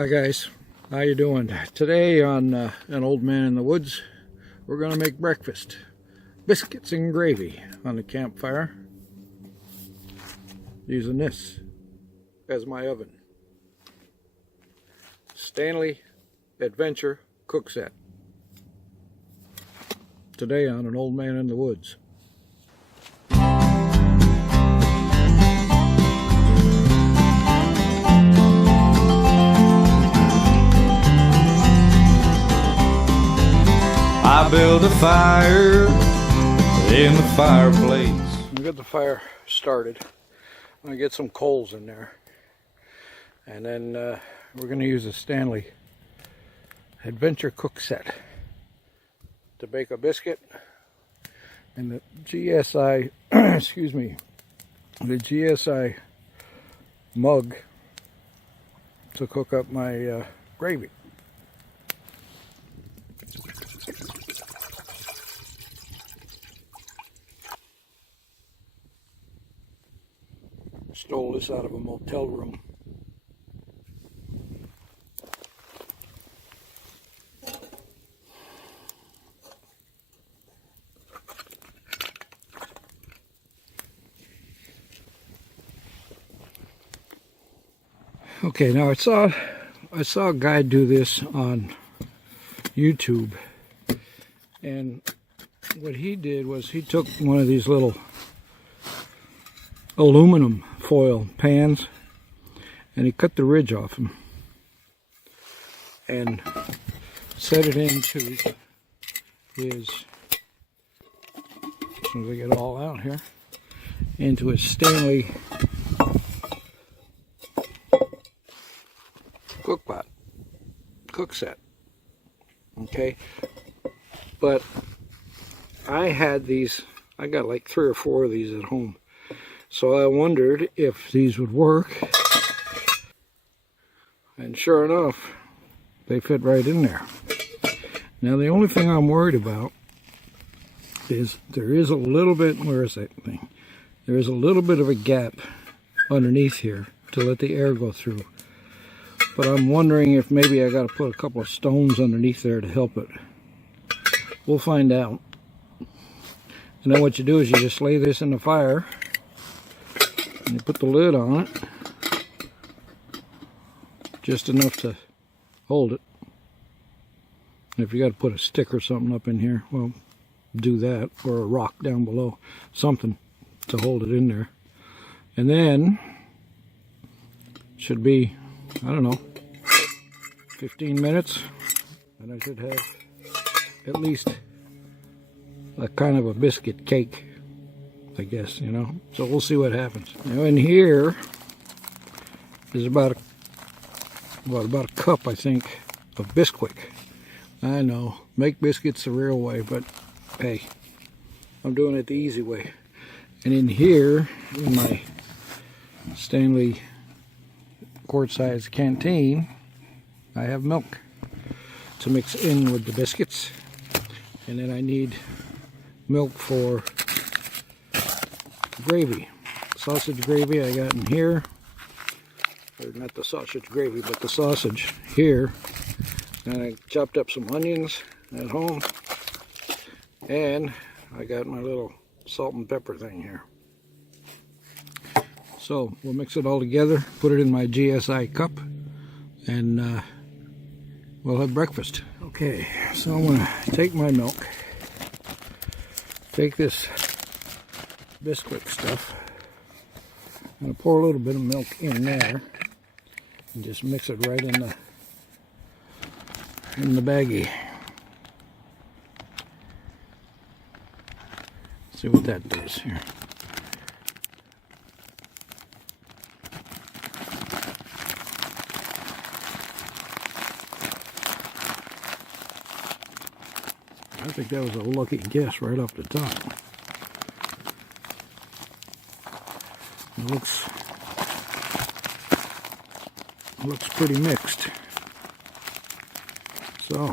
Hi guys, how you doing? Today on An Old Man in the Woods, we're gonna make breakfast. Biscuits and gravy on the campfire. Using this as my oven. Stanley Adventure Cookset. Today on An Old Man in the Woods. I built a fire in the fireplace. We got the fire started. I'm gonna get some coals in there, and then we're gonna use a Stanley Adventure Cookset to bake a biscuit, and the GSI, excuse me, the GSI mug to cook up my gravy. Stole this out of a motel room. Okay, now I saw a guy do this on YouTube, and what he did was he took one of these little aluminum foil pans and he cut the ridge off them and set it into his, as soon as I get it all out here, into his Stanley cookset. Okay, but I had these, I got like 3 or 4 of these at home. So I wondered if these would work, and sure enough, they fit right in there. Now the only thing I'm worried about is there is a little bit, where is that thing? There is a little bit of a gap underneath here to let the air go through. But I'm wondering if maybe I got to put a couple of stones underneath there to help it. We'll find out. And then what you do is you just lay this in the fire. And you put the lid on it, just enough to hold it. And if you got to put a stick or something up in here, well, do that, or a rock down below, something to hold it in there. And then, should be, I don't know, 15 minutes, and I should have at least a kind of a biscuit cake, I guess, you know. So we'll see what happens. Now in here is about a cup, I think, of Bisquick. I know, make biscuits the real way, but hey, I'm doing it the easy way. And in here, in my Stanley quart-sized canteen, I have milk to mix in with the biscuits. And then I need milk for gravy. Sausage gravy I got in here, or not the sausage gravy, but the sausage here. And I chopped up some onions at home, and I got my little salt and pepper thing here. So we'll mix it all together, put it in my GSI cup, and we'll have breakfast. Okay, so I'm gonna take my milk, take this Bisquick stuff. I'm going to pour a little bit of milk in there and just mix it right in the baggie. See what that does here. I think that was a lucky guess right off the top. It looks pretty mixed. So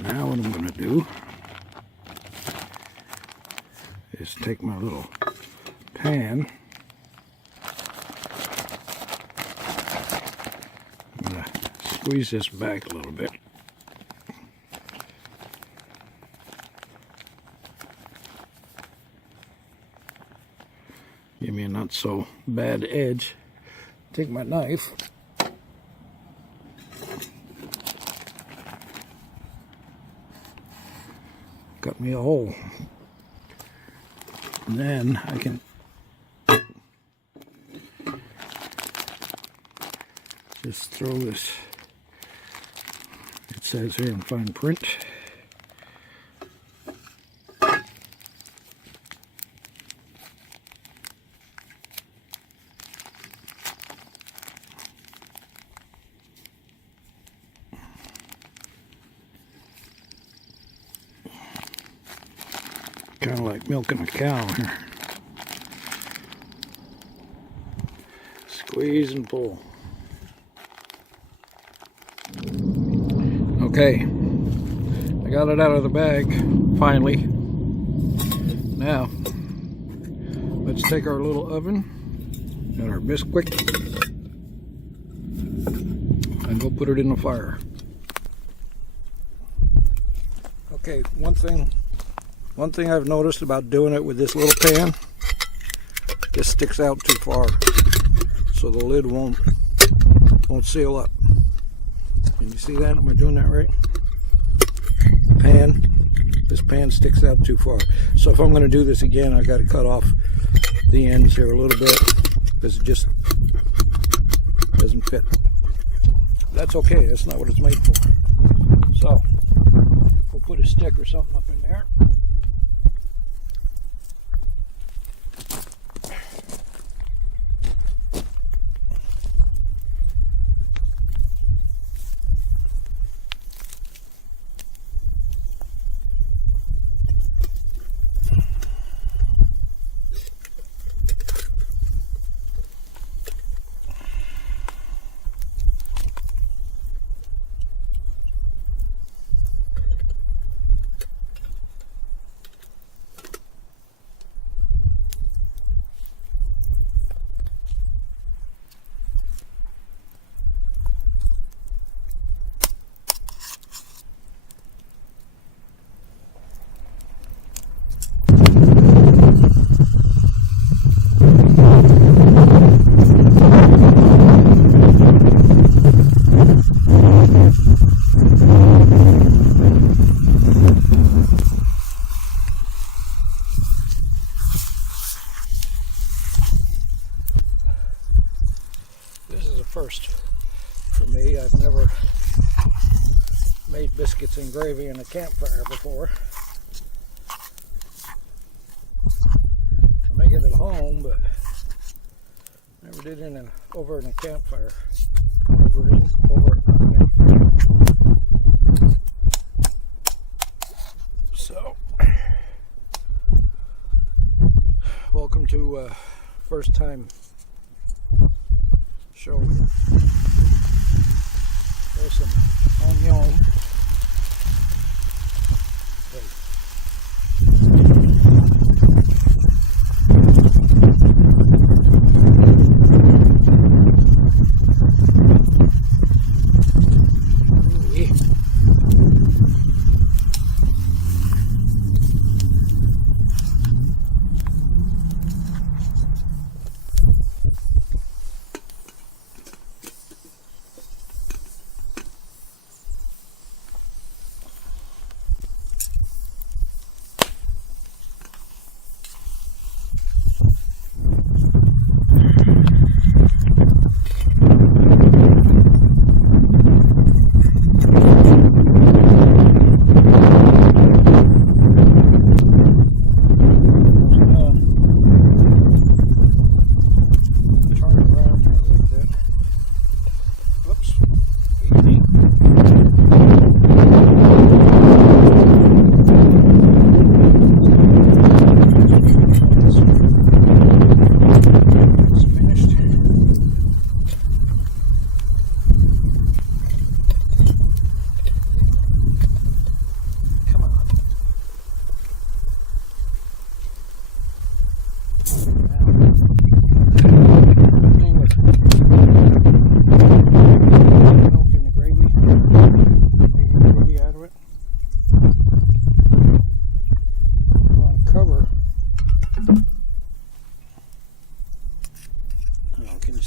now what I'm going to do is take my little pan Squeeze this back a little bit. Give me a not so bad edge. Take my knife. Cut me a hole. And then I can just throw this, it says here in fine print, kind of like milking a cow here. Squeeze and pull. Okay, I got it out of the bag, finally. Now, let's take our little oven and our biscuit and go put it in the fire. Okay, one thing I've noticed about doing it with this little pan, this sticks out too far, so the lid won't seal up. Can you see that? Am I doing that right? This pan sticks out too far. So if I'm going to do this again, I got to cut off the ends here a little bit because it just doesn't fit. That's okay. That's not what it's made for. So we'll put a stick or something up in there. First for me. I've never made biscuits and gravy in a campfire before. I make it at home, but never did over in a campfire. So, welcome to first time show. There's some onion.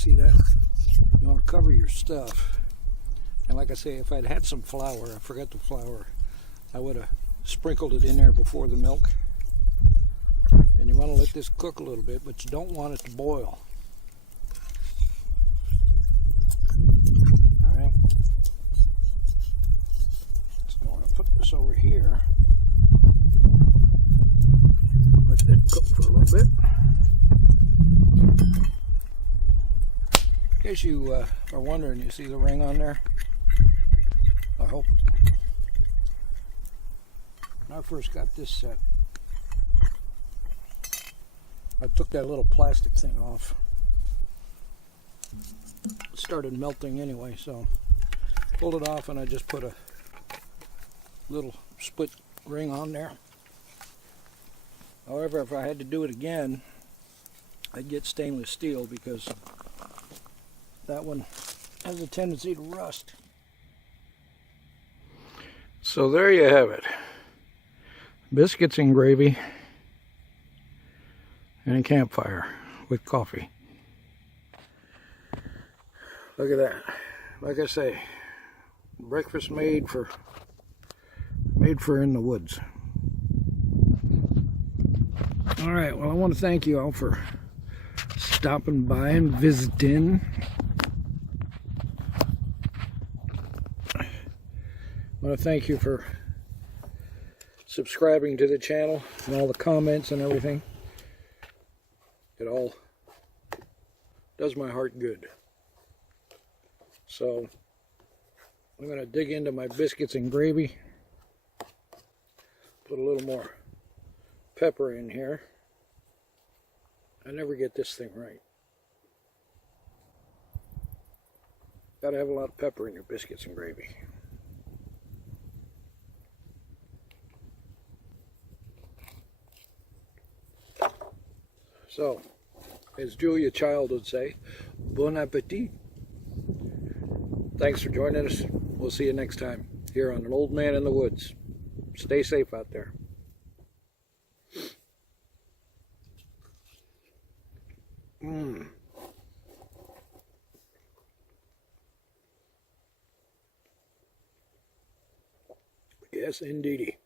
See that? You want to cover your stuff. And like I say, if I'd had some flour, I forgot the flour, I would have sprinkled it in there before the milk. And you want to let this cook a little bit, but you don't want it to boil. Alright. So I'm going to put this over here. Let that cook for a little bit. In case you are wondering, you see the ring on there? I hope. When I first got this set, I took that little plastic thing off. It started melting anyway, so pulled it off and I just put a little split ring on there. However, if I had to do it again, I'd get stainless steel because that one has a tendency to rust. So there you have it. Biscuits and gravy and a campfire with coffee. Look at that. Like I say, breakfast made for in the woods. All right, well, I want to thank you all for stopping by and visiting. I want to thank you for subscribing to the channel and all the comments and everything. It all does my heart good. So I'm going to dig into my biscuits and gravy. Put a little more pepper in here. I never get this thing right. Gotta have a lot of pepper in your biscuits and gravy. So, as Julia Child would say, bon appetit. Thanks for joining us. We'll see you next time here on An Old Man in the Woods. Stay safe out there. Yes, indeedy.